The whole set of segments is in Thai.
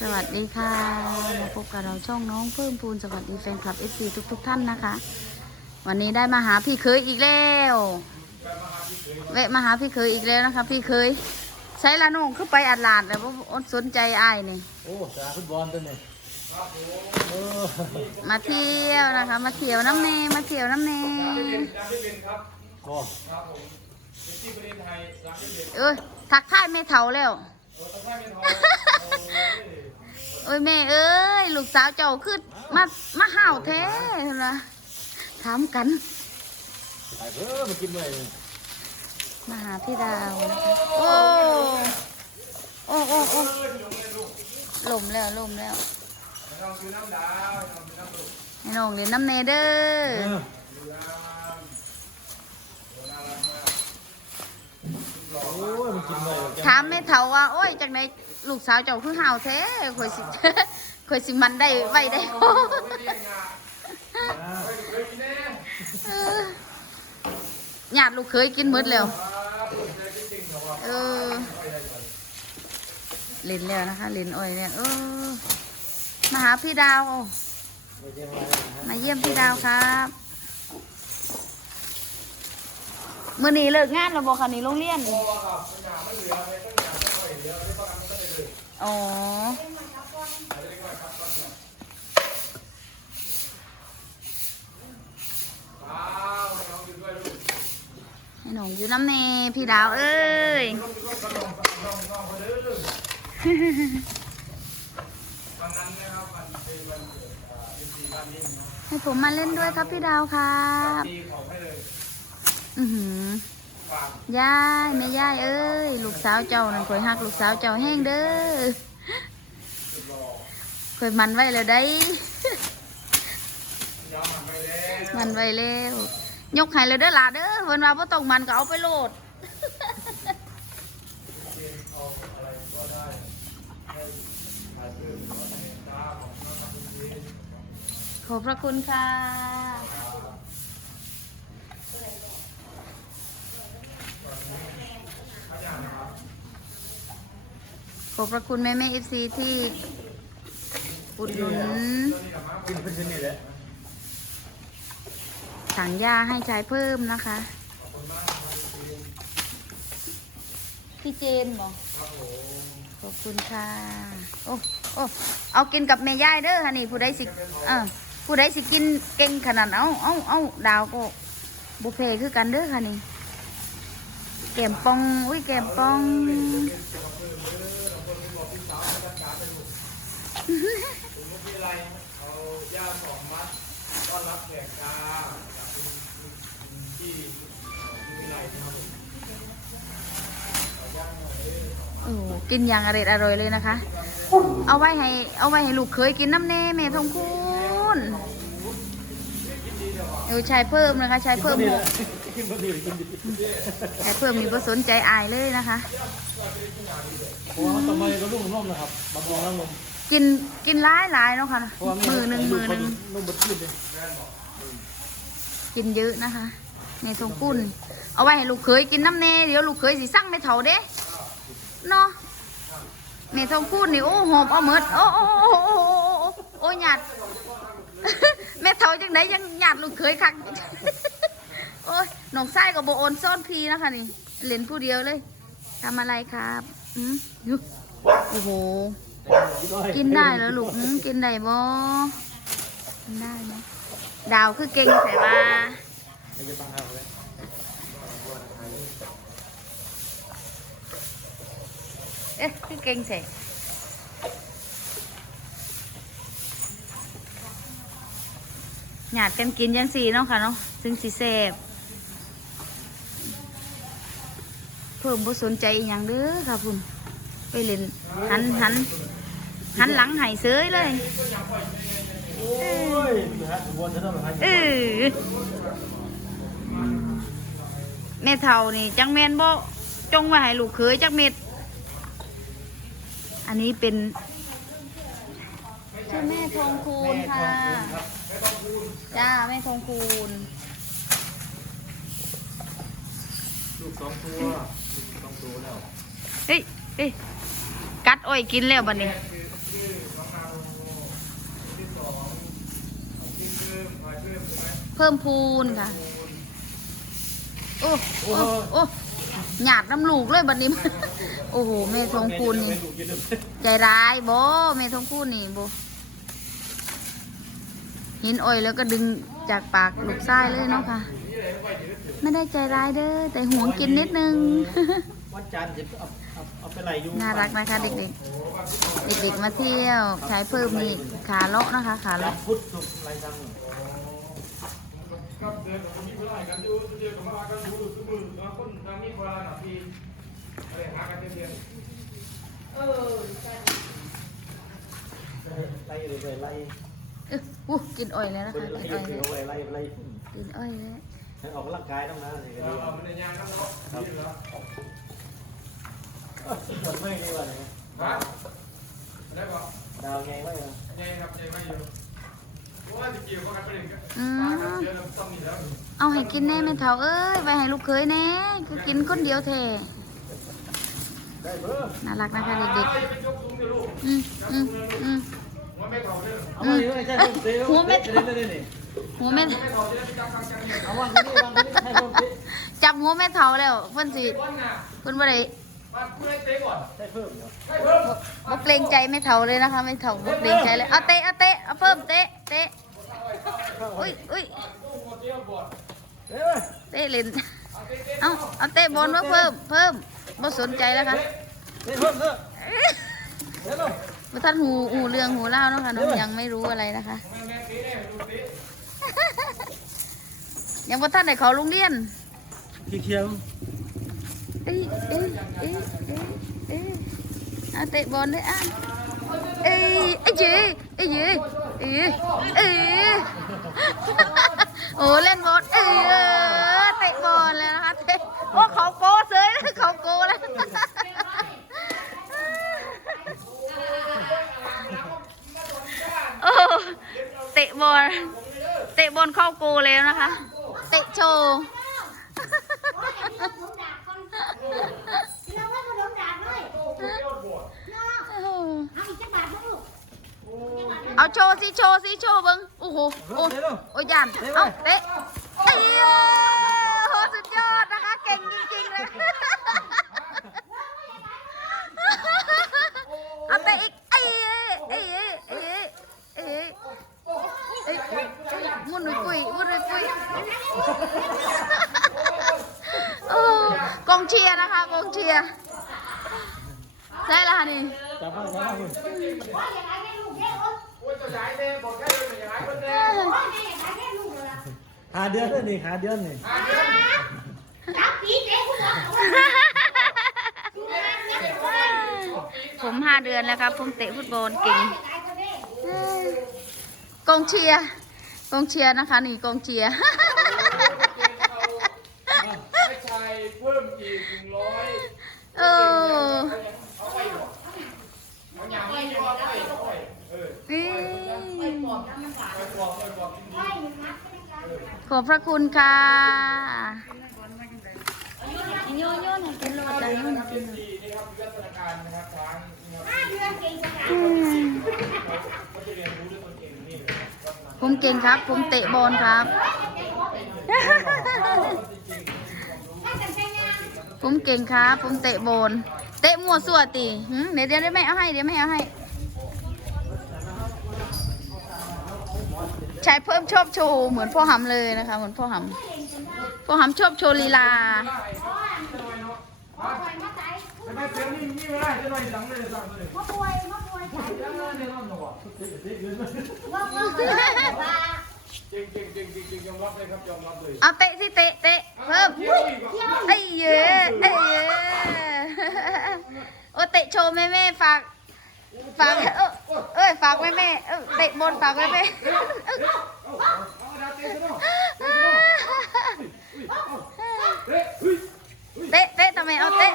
สวัสดีค่ะมาพบกับเราช่องน้องเพิ่มพูนสวัสดีแฟนคลับ FC ทุกทุกๆท่านนะคะ วันนี้ได้มาหาพี่เคยอีกแล้วแวะมาหาพี่เคยอีกแล้วนะคะ พี่เคยใช้ละน้องขึ้นไปอัดลาดแล้วเพราะอดสนใจอ้ายนี่โอ้สนามฟุตบอลตัวนี้เออมาเที่ยวนะคะ มาเที่ยวน้ำเนมาเที่ยวน้ำเนก็เอ้ย ทักทายแม่เฒ่าแล้วเอ้ยแม่เอ้ย ลูกสาวเจ้าขึ้นมามาห่าวแท้นะถามกันไปเพิ่มมากินเลยมาหาพี่ดาวนะคะโอ้โอ้โอ้โอ้ลมแล้วลมแล้วให้น้องเรียนน้ำเนเด้อโยมันกินเลยถามแม่เฒ่าว่า โอ้ยจากไหนลูกสาวเจ้าคือห่าวแท้ข่อยสิข่อยสิมันได้ไว้ได้บ่เออญาติลูกเคยกินหมดแล้ว เออ เล่นแล้วนะคะ เล่นอ้อยเนี่ยเออมาหาพี่ดาว มาเยี่ยมพี่ดาวครับ มื่อนี้เลิกงานแล้วบอกค่ะนี่โรงเรียนอ๋อให้หนองอยู่น้ำเนพี่ดาวเอ้ยให้ผมมาเล่นด้วยครับพี่ดาวครับ อือหือยายแม่ยายเอ้ย ลูกสาวเจ้านั่นคอยหักลูกสาวเจ้าแห้งเด้อคอยมันไว้แล้วได้ มันไว้แล้วยกให้เลยเด้อหลาเด้อเพิ่นว่าบ่ต้องมันก็เอาไปโหลดขอบพระคุณค่ะ ขอบพระคุณแม่แม่เอฟซีที่อุดหนุนกินเป็นชนิดเลยถังยาให้ใช้เพิ่มนะคะ พี่เจนบอกขอบคุณค่ะ โอ้โอ้เอากินกับแม่ย่ายเด้อฮะนี่ผู้ใดสิเออผู้ใดสิกินเก่งขนาดเอาเอาเอาดาวก็บุฟเฟ่คือกันเด้อค่ะนี่แกมปอง อุ้ยแกมปอง คุณลูกพี่ไรเขาย่าสองมัดต้อนรับแขกจ้าจากคุณคุณพี่คุณพี่ไรครับผมเาย่าหน่ยกินอย่างอร่ออร่อยเลยนะคะ เอาไว้ให้ เอาไว้ให้ลูกเคยกินน้ำเน่แม่ทองคุณเออชายเพิ่มนะคะชายเพิ่มหมกชายเพิ่มมีประสนใจอายเลยนะคะทำไมก็รุ่งร่มนะครับมาบองแล้วลม กินกินร้ายหลายๆเนาะค่ะเพราะว่ามือหนึ่งมือหนึ่งนุ่มบดขึ้นเลยกินเยอะนะคะในทองคุณเอาไว้ให้ลูกเคยกินน้ำแน่เดี๋ยวลูกเคยสิสั่งไม่เท่าเด้เนาะแม่ทองคุณนี่โอ้หอมเอาหมดโอ้โอ้โอ้โอ้โอ้โอ้โอ้หยาดแม่เท่าจังไดยังหยาดลูกเคยคักโอ้ยหนองไส้กับโบโอนซ่อนพีนะคะนี่เหรียญผู้เดียวเลยทำอะไรครับอืมยุโอ้โห กินได้แล้วลูกอืมกินได้บ่กินได้ไหมดาวคือเก่งแต่ว่าไม่จะตั้งห้าเลยเอ๊ะคือเก่งใส่หยาดกันกินยังสีเนาะค่ะเนาะซึ่งสีแซ่บเพิ่มบ่สนใจอหย่างเด้อค่ะพุ่นไปเล่นหันหัน หันหลังใหายเสยเลยโอ้ยมีฮะวนจะต้องมาเออแม่เท่านี่จังแมนบ่จงไว้ให้ลูกเขยจักเม็ด อันนี้เป็นชื่อแม่ทองคูณค่ะจ้าแม่ทองคูณลูกสองตัวลูกสองตัวแล้วเฮ้ยเอ้ยกัดอ้อยกินแล้วบัดนี้ เพิ่มพูนค่ะ โอ้โอ้โอ้หยาดน้ำลูกเลยบัดนี้ โอ้โหแม่ทองพูนนี่ ใจร้ายโบแม่ทองพูนนี่โบห็นอ้อยแล้วก็ดึงจากปากลูกไส้เลยเนาะค่ะ ไม่ได้ใจร้ายเด้อแต่ห่วงกินนิดนึงวันจันทร์จะเอาเอาไปไหลยูน่ารักนะคะเด็กๆ เด็กๆมาเที่ยวใช้เพิ่มนี่ขาเลาะนะคะ ขาเลาะพุทธสุขไรจัง ครับเดือนผมมีเวลากัน อยู่เดือนกับมากันอยู่ทุกมือแล้วคนทางนี้เวลาหนาทีอะไรหากันเดือนไล่เลยไล่อู้กินอ้อยแล้วนะคะกินอ้อยแล้วไล่ไล่กินอ้อยแล้วให้ออกกำลังกายต้องนะนี่ก็เราเอามันในยางกันเนาะนี่เหรอมันไม่ดีกว่าเลยฮะได้ปะดาวไงไม่เหรอยังครับยังไม่อยู่ว่าจะเกี่ยวกับการเด็นกันอืตามกันเดือนต้องมีแล้ว เอาให้กินแน่แม่เฒ่าเอ้ยไปให้ลูกเคยแน่ก็กินคนเดียวแท้ได้เบ้อน่ารักนะคะเด็กอย่าไปยกสูงเดี๋ยวลูกๆอืมอืมอืมว่าไม่เท่าเด้อเอามาเลยใช่ผมเตะเตะเตะนี่หัวแม่มเท่าจะได้ไปจับกลางกันเนี่ยเอาวางที่นี่วางที่นี่ให้ผมเตะจับหัวแม่เฒ่าแล้วเพิ่นสิก้อนน่ะเพิ่นบ่ได้มาพูดให้เตะก่อนได้เพิ่มเหรอให้เพิ่มบ่เกรงใจแม่เฒ่าเลยนะคะแม่เฒ่าบ่เกรงใจเลยเอาเตะเอาเตะเอาเพิ่มเตะเตะอุ้ยอุ้ย เตี้ยบอดเอ้ยเตะเล่นเอาเอาเตะบอลมาเพิ่ม เพิ่มบ่สนใจแล้วค่ะเตะเพิ่มเถอะเดี๋ยวบ่ท่านหูหูเรื่องหูเล่าวเนาะค่ะน้องยังไม่รู้อะไรนะคะแม่แม่เตะเนี่ยดูเตะยังบ่ท่านได้เขาโรงเรียนขี้เคียวเอ้ยเอ้ยเอ้ยเอ้ยเอ้ยเอาเตะบอลด้วยอะเอ้ยเอ้ยเย้เอ้ยเย้เอ้ยเอ้ย โอ้เล่นบอลเอ้ยเตะบอลแล้วนะคะเตะโอ้เขาโกเซยเขาโกแล้วโอ้เตะบอลเตะบอลเข้าโกแล้วนะคะ เตะโชว์ เอาโชว์สิโชว์สิโชว์เบิ้งโอ้โหโอ้โอ้ยันเอาเตะเอ้ยโหสุดยอดนะคะ เก่งจริงๆเลยเอาเตะอีกเอ้ยเอ้ยเอ้ยเอ้ยเอ้ยเอ้ยมุนหนุ่ยปุยมุนหนุ่ยปุยโอ้กองเชียร์นะคะกองเชียร์ใช่แล้วค่ะนี่ หาเดือนเลยนี่หาเดือนนี่หาเดือนผมห้าเดือนแล้วครับ ผมเตะฟุตบอลเก่งกองเชียร์กองเชียร์นะคะ นี่กองเชียร์ให้ชายเพิ่มอีกหนึ่งร้อยเออเอาไปหรอเอาอย่างไม่ยอมไปเอาไปเออนี่ไปบอกไปบอกจริงขอบพระคุณค่ะโยนโยนให้กินโลดจ้ะโยนให้กินโลดๆดีนะครับวิวัฒนาการนะครับทางนะครับอืมเขาจะเรียนรู้ด้วยตนเองนี่เลยครับผมเก่งครับ ผมเตะบอลครับ ผมเก่งครับ ผมเตะบอลเตะมั่วสั่วตีหืมเดี๋ยวเดี๋ยวเดี๋ยวไม่เอาให้เดี๋ยวไม่เอาให้ ชายเพิ่มชอบโชว์เหมือนพ่อหำเลยนะคะ เหมือนพ่อหำพ่อหำชอบโชว์ลีลา เอาเตะสิเตะเตะเพิ่มไอ้เย้ไอ้เย้โอเตะโชว์แม่แม่ฝาก ฝากเออเอ้ยฝากแม่แม่เออเตะบอลฝากแม่แม่เอาดาวเตะเตะทำไมเอาเตะ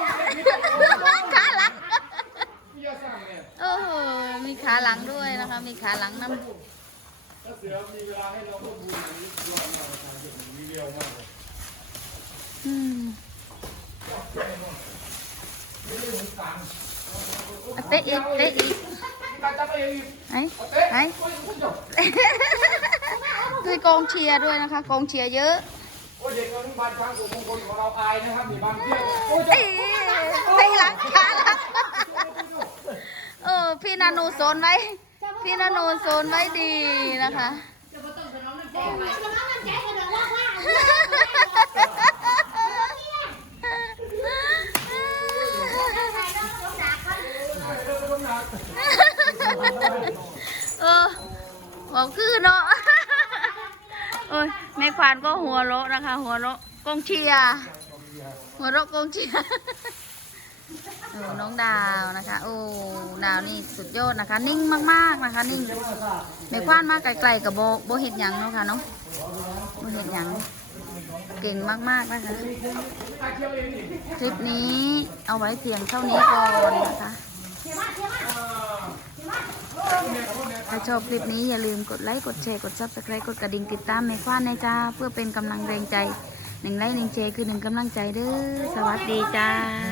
ขาหลังเนี่ยโอ้โหมีขาหลังด้วยนะคะ มีขาหลังน้ถ้าเสือมีเวลาให้เราก็บูนนี้ย้อนมาทางเด็กมีเรียวมากเลยำอืม เหมือนกันเอาเตะอีกเตะอีกการจับเองอีกไอ้ไอ้โอ้ยคุณเจ้าคือกองเชียร์ด้วยนะคะ กองเชียร์เยอะโอ้ยเด็กคนนี้บ้านช้างสุมงคลของเราอายนะครับมีบางเที่ยวโอ้ยเอ้ยเตะหลังขาหลังเออพี่นาโนโซนไว้พี่นาโนโซนไว้ดีนะคะ เออบอกคือเนาะเอ้ยแม่ควานก็หัวเราะนะคะ หัวเราะกองเชียหัวเราะกองเชียโอ้น้องดาวนะคะ โอ้ดาวนี่สุดยอดนะคะ นิ่งมากๆนะคะ นิ่งแม่ควานมาไกลๆกับโบโบเห็ดหยังเนาะค่ะเนาะโบเห็ดหยังเก่งมากๆนะคะ คลิปนี้เอาไว้เพียงเท่านี้ก่อนนะคะ ถ้าชอบคลิปนี้อย่าลืมกดไลค์กดแชร์กดซับสไครต์กดกระดิ่งติดตามในคว้านในจ้า เพื่อเป็นกำลังแรงใจหนึ่งไลค์หนึ่งแชร์คือหนึ่งกำลังใจเด้อสวัสดีจ้า